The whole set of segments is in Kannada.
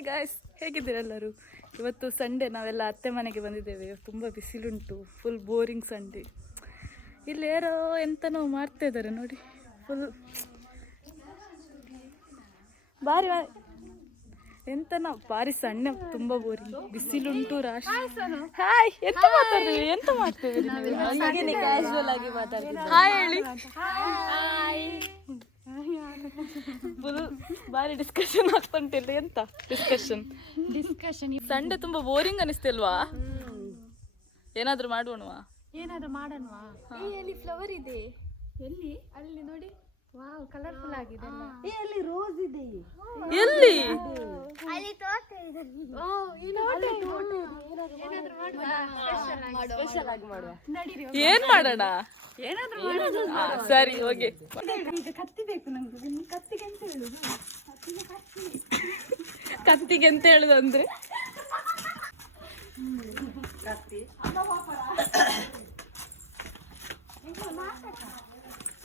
Hi guys, ಹೇಗಿದ್ದೀರೆಲ್ಲರೂ? ಇವತ್ತು ಸಂಡೇ, ನಾವೆಲ್ಲ ಅತ್ತೆ ಮನೆಗೆ ಬಂದಿದ್ದೇವೆ. ತುಂಬ ಬಿಸಿಲುಂಟು, ಫುಲ್ ಬೋರಿಂಗ್ ಸಂಡೇ. ಇಲ್ಲಿ ಯಾರೋ ಎಂತನೋ ಮಾಡ್ತಾ ಇದ್ದಾರೆ ನೋಡಿ, ಫುಲ್ ಭಾರಿ ಎಂತನೋ ಭಾರಿ ಸಣ್ಣ, ತುಂಬ ಬೋರಿಂಗ್, ಬಿಸಿಲುಂಟು ರಾಶಿ. ಹಾಯ್, ಎಂತ ಮಾತಾಡ್ತೀವಿ, ಎಂತ ಮಾಡ್ತೀವಿ? ಕ್ಯಾಶುವಲ್ ಆಗಿ ಮಾತಾಡ್ತೀವಿ. ಹಾಯ್ ಹೇಳಿ. ಫುಲ್ ಭಾರಿ ಡಿಸ್ಕಷನ್ ಆಗ್ತುಂಟಿಲ್ಲ. ಎಂತ ಡಿಸ್ಕಷನ್? ಸಂಡೆ ತುಂಬಾ ಬೋರಿಂಗ್ ಅನಿಸ್ತಿಲ್ವಾ? ಏನಾದ್ರೂ ಮಾಡೋಣವಾ? ಅಲ್ಲಿ ಫ್ಲವರ್ ಇದೆ. ಎಲ್ಲಿ? ಅಲ್ಲಿ ನೋಡಿ, ವಾವ್, ಕಲರ್ಫುಲ್ ಆಗಿದೆ. ಅಲ್ಲಿ ರೋಸ್ ಇದೆ. ಎಲ್ಲಿ? ಅಲ್ಲಿ ತೋಟ ಇದೆ. ಸ್ಪೆಷಲ್ ಆಗಿ ಮಾಡುವ. ಏನ್ ಮಾಡೋಣ? ಸರಿ, ಓಕೆ. ಕತ್ತಿ ಬೇಕು ನಂಗೆ. ಕತ್ತಿಗೆ ಅಂತ ಹೇಳುದು. ಕತ್ತಿಗೆ ಅಂತ ಹೇಳುದು ಅಂದ್ರೆ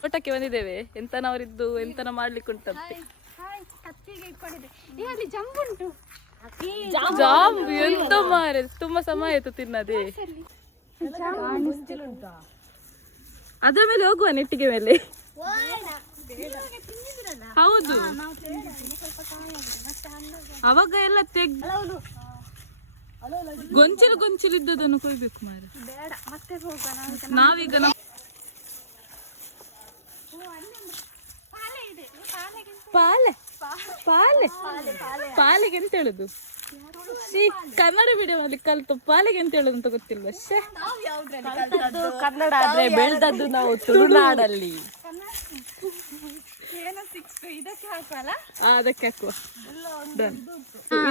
ತೋಟಕ್ಕೆ ಬಂದಿದ್ದೇವೆ. ಎಂತನವರಿದ್ದು ಎಂತನ ಮಾಡ್ಲಿಕ್ಕೆ ಉಂಟಂತೆ. ಕತ್ತಿಗೆ ಇಟ್ಕೊಂಡಿದೆ. ಅಲ್ಲಿ ಜಂಬು ಉಂಟು. ಜಾಂಬು ಎಂತ ಮಾರೆ, ತುಂಬಾ ಸಮಯ ಆಯ್ತು ತಿನ್ನದೆ. ಅದ್ರ ಮೇಲೆ ಹೋಗುವ, ನೆಟ್ಟಿಗೆ ಮೇಲೆ. ಹೌದು, ಅವಾಗ ಎಲ್ಲ ಗೊಂಚಿಲಿದ್ದದನ್ನು ಕೊಯ್ಬೇಕು ಮಾರೆ. ನಾವೀಗ ಪಾಲೆ ಪಾಲೆ ಪಾಲಿಗೆ ಎಂತ ಹೇಳುದು? ಕನ್ನಡ ಮೀಡಿಯಂ ಅಲ್ಲಿ ಕಲ್ತು ಪಾಲಿಗೆ ಎಂತ ಹೇಳುದು ಅಂತ ಗೊತ್ತಿಲ್ಲ. ಕನ್ನಡ ಆದ್ರೆ ಬೆಳೆದದ್ದು ನಾವು ತುಳುನಾಡಲ್ಲಿ. ಅದಕ್ಕೆ ಹಾಕುವ.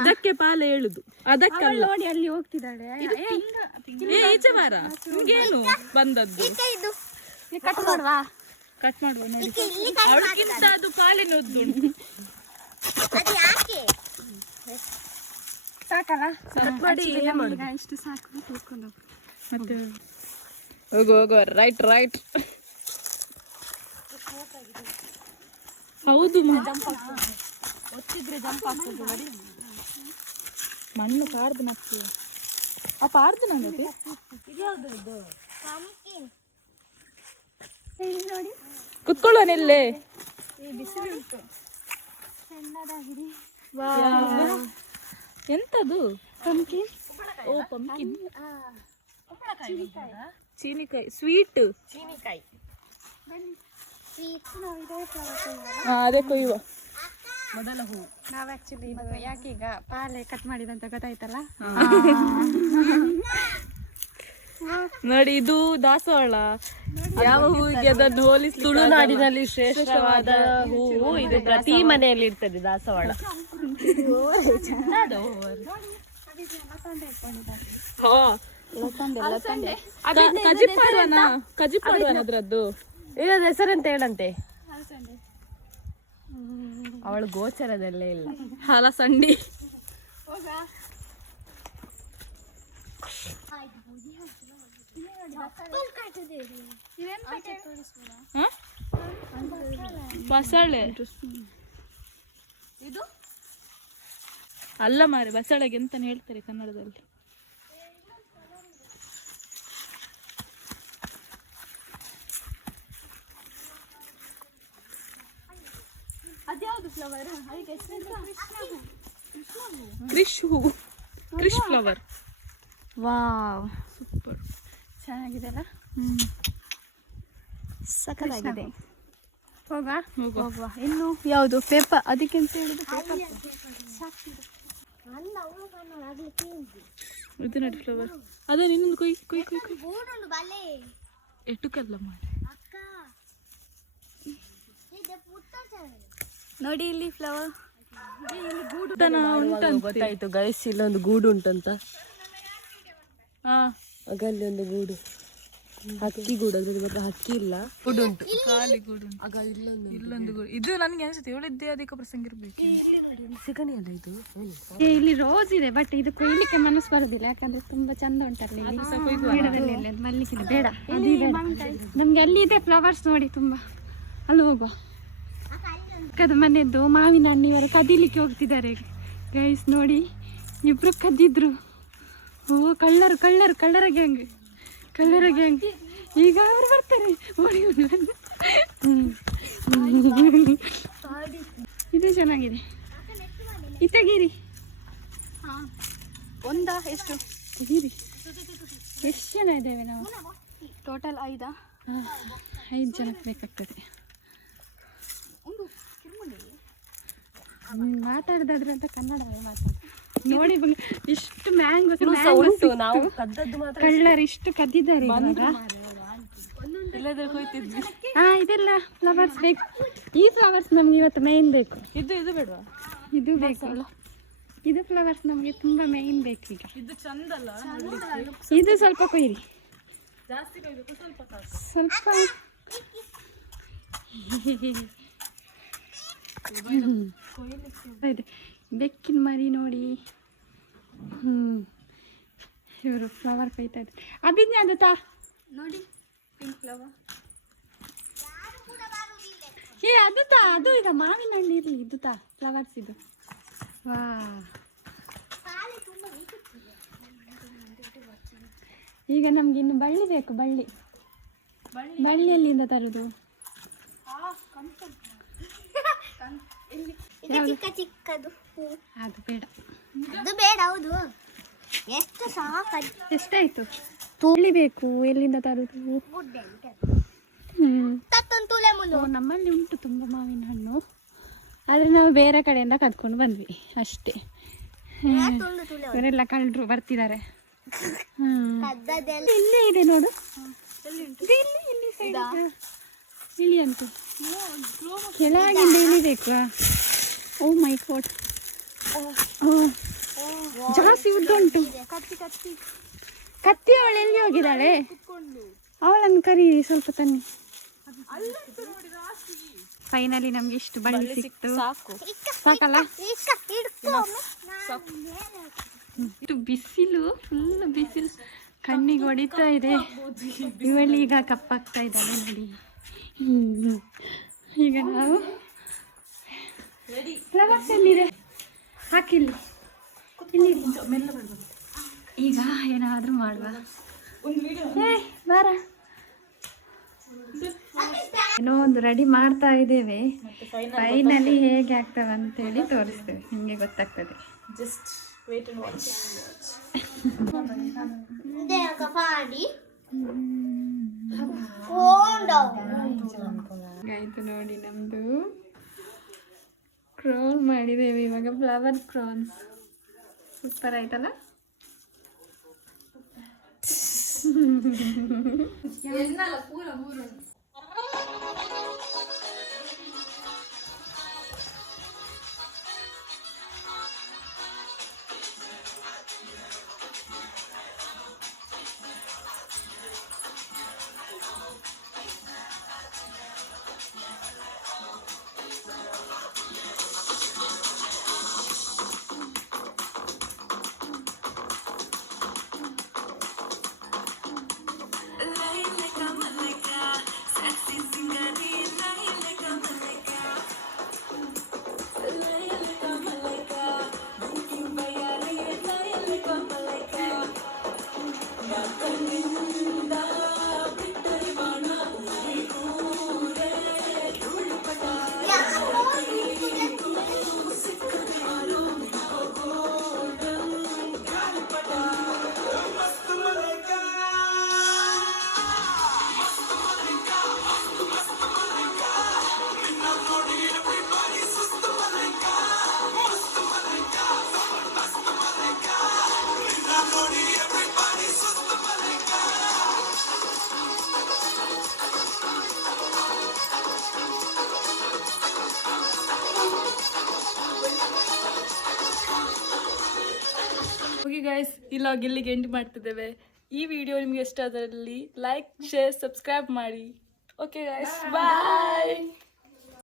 ಇದಕ್ಕೆ ಪಾಲೆ ಹೇಳುದು, ಅದಕ್ಕಲ್ಲ. ನೋಡಿ ಅಲ್ಲಿ ಹೋಗ್ತಿದ್ದಾಳೆ. ಈಚೆ ಬಾರ, ನಿಮ್ಗೇನು ಬಂದದ್ದು? ಕಟ್ ಮಾಡುವಾ? ಕಟ್ ಮಾಡುವ ನೋಡಿ. ಅವಳಕ್ಕಿಂತ ಅದು ಪಾಲಿನ ಉದ್ದುಂಟು. ಸಾಕಲ್ಲ? ಇಷ್ಟು ಸಾಕು. ಮತ್ತೆ ಹೋಗುವ. ರೈಟ್. ಹೌದು, ಮಣ್ಣು ಪಾರ್ದು ಮತ್ತೆ ಆ ಪಾರ್ದು ನಂಗೆ ಕುತ್ಕೊಳ್ಳೋನೆಲ್ಲೇ. ಎಂತದು? ಪಂಪ್ಕಿನ್. ಓ, ಪಂಪ್ಕಿನ್. ಚೀನಿಕಾಯಿ ಸ್ವೀಟ್. ಅದೇ ಕೊಯ್ಯುವ. ಮೊದಲ ಹೂ. ನಾವ್ ಆಕ್ಚುಲಿ ಇದು ಯಾಕೀಗ ಪಾಲೆ ಕಟ್ ಮಾಡಿದಂತ ಗೊತ್ತಾಯ್ತಲ್ಲ. ನೋಡಿ, ಇದು ದಾಸವಾಳ. ಯಾವ ಹೂವಿಗೆ ಅದನ್ನು ಹೋಲಿಸಿ? ತುಳುನಾಡಿನಲ್ಲಿ ಶ್ರೇಷ್ಠವಾದ ಹೂವು ಇದು. ಪ್ರತಿ ಮನೆಯಲ್ಲಿ ಇರ್ತದೆ ದಾಸವಾಳ. ಕಜಿಪಾಡುವನ ಅದ್ರದ್ದು ಇದರ ಹೆಸರಂತ ಹೇಳಂತೆ. ಅವಳು ಗೋಚರದಲ್ಲೇ ಇಲ್ಲ. ಹಲಸಂಡಿ. ಬಸಳೆ ಅಲ್ಲ ಮಾರೆ, ಬಸಳೆಗೆ ಎಂತಾನೆ ಹೇಳ್ತಾರೆ ಕನ್ನಡದಲ್ಲಿ. ಕ್ರಿಶ್ ಫ್ಲವರ್. ವಾವ್, ಸೂಪರ್, ಚೆನ್ನಾಗಿದೆ ಅಲ್ಲ? ಸಕಲಾಗಿದೆ. ಹೋಗುವ. ಇನ್ನು ಯಾವುದು ಪೇಪರ್? ಅದಕ್ಕೆ ಅಂತ ಹೇಳಿದ್ರು ಇದು ನೋಡಿ ಫ್ಲವರ್. ಅದೇ ಇನ್ನೊಂದು ಕೊಯ್ ಎಟ್ಟುಕಲ್ಲ ಮಾಡಿ ನೋಡಿ. ಇಲ್ಲಿ ಫ್ಲವರ್ ಗೊತ್ತಾಯ್ತು ಗೈಸ್, ಇಲ್ಲೊಂದು ಗೂಡು ಉಂಟಂತ. ಅಲ್ಲಿ ಒಂದು ಗೂಡು, ಹಕ್ಕಿ ಗೂಡು. ಅದ್ರಲ್ಲಿ ಮಾತ್ರ ಹಕ್ಕಿ ಇಲ್ಲ, ಗೂಡು ಉಂಟು, ಖಾಲಿ ಗೂಡು ಉಂಟು. ಆಗ ಇಲ್ಲೊಂದು ಗೂಡು. ಇದು ನನಗೆ ಅನ್ಸುತ್ತೆ ಇವಳಿದ್ದೇ ಅದಕ್ಕೆ ಪ್ರಸಂಗ ಇರ್ಬೇಕು. ಸಿಗಣಿ ಅಲ್ಲ ಇದು. ಇಲ್ಲಿ ರೋಸ್ ಇದೆ, ಬಟ್ ಇದು ಕೊಯ್ಲಿಕ್ಕೆ ಮನಸ್ಸು ಬರುದಿಲ್ಲ, ಯಾಕಂದ್ರೆ ತುಂಬಾ ಚಂದ ಉಂಟಲ್ಲಿ. ಮಲ್ಲಿಗೆ ಬೇಡ, ನಮ್ಗೆ ಅಲ್ಲಿ ಇದೆ ಫ್ಲವರ್ಸ್ ನೋಡಿ ತುಂಬಾ. ಅಲ್ಲಿ ಹೋಗುವ. ಪಕ್ಕದ ಮನೆಯದ್ದು ಮಾವಿನ ಹಣ್ಣು ಇವರು ಕದಿಲಿಕ್ಕೆ ಹೋಗ್ತಿದ್ದಾರೆ. ಗೈಸ್ ನೋಡಿ ಇಬ್ರು ಕದ್ದಿದ್ರು. ಓ ಕಳ್ಳರ ಗ್ಯಾಂಗ್ ಈಗ ಅವ್ರು ಬರ್ತಾರೆ. ಓಡಿ ಇದು ಚೆನ್ನಾಗಿದೆ. ತೆಗೀರಿ ಒಂದಾ ಎಷ್ಟು ತೆಗೀರಿ. ಎಷ್ಟು ಜನ ಇದ್ದೇವೆ ನಾವು? ಟೋಟಲ್ 5 ಜನಕ್ಕೆ ಬೇಕಾಗ್ತದೆ. ಮಾತಾಡೋದಾದ್ರೆ ಅಂತ ಕನ್ನಡವೇ ಮಾತಾಡ. ನೋಡಿ ಇಷ್ಟು ಮ್ಯಾಂಗೋ ಕಳ್ಳರು ಇಷ್ಟು ಕದ್ದಿದ್ದಾರೆ ಇವಾಗ. ಇದೆಲ್ಲ ಫ್ಲವರ್ಸ್ ಬೇಕು. ಈ ಫ್ಲವರ್ಸ್ ನಮ್ಗೆ ಇವತ್ತು ಮೇಯ್ನ್ ಬೇಕು. ಇದು ಬೇಡವಾ? ಇದು ಬೇಕಲ್ಲ. ಇದು ಫ್ಲವರ್ಸ್ ನಮಗೆ ತುಂಬಾ ಮೇಯ್ನ್ ಬೇಕು ಈಗ. ಇದು ಚಂದಲ್ಲ. ಇದು ಸ್ವಲ್ಪ ಕೊಯ್ರಿ. ಜಾಸ್ತಿ ಕೊಯ್ಬೇಕು, ಸ್ವಲ್ಪ ಇದೆ. ಬೆಕ್ಕಿನ ಮರಿ ನೋಡಿ. ಇವರು ಫ್ಲವರ್ ಕೊಯ್ತಾ ಇದ್ದಾರೆ. ಅಭಿಜ್ಞಾ ಅದು ತಾ ನೋಡಿ ಪಿಂಕ್ ಫ್ಲವರ್. ಅದು ತಾ, ಅದು ಈಗ ಮಾವಿನ ಹಣ್ಣು ಇರಲಿ. ಇದು ತಾ ಫ್ಲವರ್ಸ್ ಇದು. ವಾ ಈಗ ನಮ್ಗೆ ಇನ್ನು ಬಳ್ಳಿ ಬೇಕು. ಬಳ್ಳಿ ಎಲ್ಲಿಂದ ತರುದು? ಚಿಕ್ಕದು ಅದು ಬೇಡ. ಹೌದು. ಎಷ್ಟು ಸಾಕು. ಎಷ್ಟಾಯ್ತು? ತೋಳಿ ಬೇಕು. ಎಲ್ಲಿಂದ ತರುದು? ನಮ್ಮಲ್ಲಿ ಉಂಟು ತುಂಬ ಮಾವಿನ ಹಣ್ಣು, ಆದರೆ ನಾವು ಬೇರೆ ಕಡೆಯಿಂದ ಕದ್ಕೊಂಡು ಬಂದ್ವಿ ಅಷ್ಟೇ. ಇವರೆಲ್ಲ ಕಳ್ಳರು ಬರ್ತಿದ್ದಾರೆ. ಇಲ್ಲೇ ಇದೆ ನೋಡು. ಇಲ್ಲಿ ಸೈಡ್ ಇಳಿ ಅಂತು. ಕೆಳಗಿಂದ ಇಳಿಬೇಕು. ಓ ಮೈ ಗಾಡ್, ಜಾಸ್ತಿ ಉದ್ದ ಉಂಟು. ಕತ್ತಿ ಅವಳು ಎಲ್ಲಿ ಹೋಗಿದ್ದಾಳೆ? ಅವಳನ್ನು ಕರೀರಿ, ಸ್ವಲ್ಪ ತನ್ನಿ. ಫೈನಲಿ ನಮ್ಗೆ ಇಷ್ಟು ಬಳ್ಳಿ ಸಿಕ್ತು. ಸಾಕಲ್ಲ? ಇಷ್ಟು ಬಿಸಿಲು, ಫುಲ್ ಬಿಸಿಲು ಕಣ್ಣಿಗೆ ಹೊಡಿತಾ ಇದೆ. ಇವಳೀಗ ಕಪ್ಪಾಗ್ತಾ ಇದ್ದಾಳೆ ನೋಡಿ. ಈಗ ನಾವು ಫ್ಲವರ್ಸ್ ಎಲ್ಲಿದೆ? ಹಾಕಿಲ್ಲ. ಈಗ ಏನಾದರೂ ಮಾಡುವ. ಬಾರ, ಏನೋ ಒಂದು ರೆಡಿ ಮಾಡ್ತಾ ಇದ್ದೇವೆ. ಫೈನಲಿ ಹೇಗೆ ಆಗ್ತವೆ ಅಂತೇಳಿ ತೋರಿಸ್ತೇವೆ, ನಿಮಗೆ ಗೊತ್ತಾಗ್ತದೆ. Just wait and watch. ಆಯ್ತು ನೋಡಿ, ನಮ್ದು ಕ್ರೋನ್ ಮಾಡಿದ್ದೇವೆ ಇವಾಗ. ಫ್ಲವರ್ ಕ್ರೋನ್ಸ್ ಸೂಪರ್ ಆಯ್ತಲ್ಲ? ಓಕೆ ಗೈಸ್, ಇಲ್ಲಿಗೆ ಎಂಡ್ ಮಾಡ್ತಿದ್ದೇವೆ. ಈ ವಿಡಿಯೋ ನಿಮಗೆ ಇಷ್ಟ ಆದಲ್ಲಿ ಲೈಕ್, ಶೇರ್, ಸಬ್ಸ್ಕ್ರೈಬ್ ಮಾಡಿ. ಓಕೆ ಗೈಸ್, ಬಾಯ್.